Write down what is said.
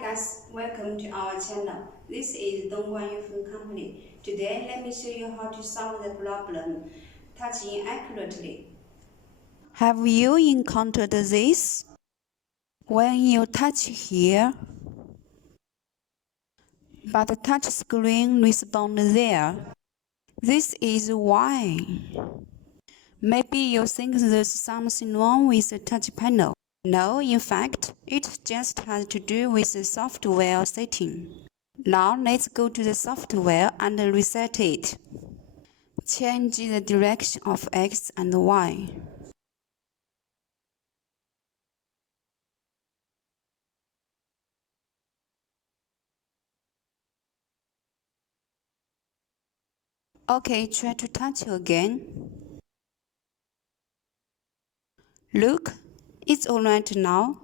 guys, welcome to our channel. This is Dongguan Company. Today, let me show you how to solve the problem touching accurately. Have you encountered this? When you touch here, but the touch screen responds there. This is why. Maybe you think there's something wrong with the touch panel. No, in fact, it just has to do with the software setting. Now let's go to the software and reset it. Change the direction of X and Y. Okay, try to touch again. Look, it's alright now.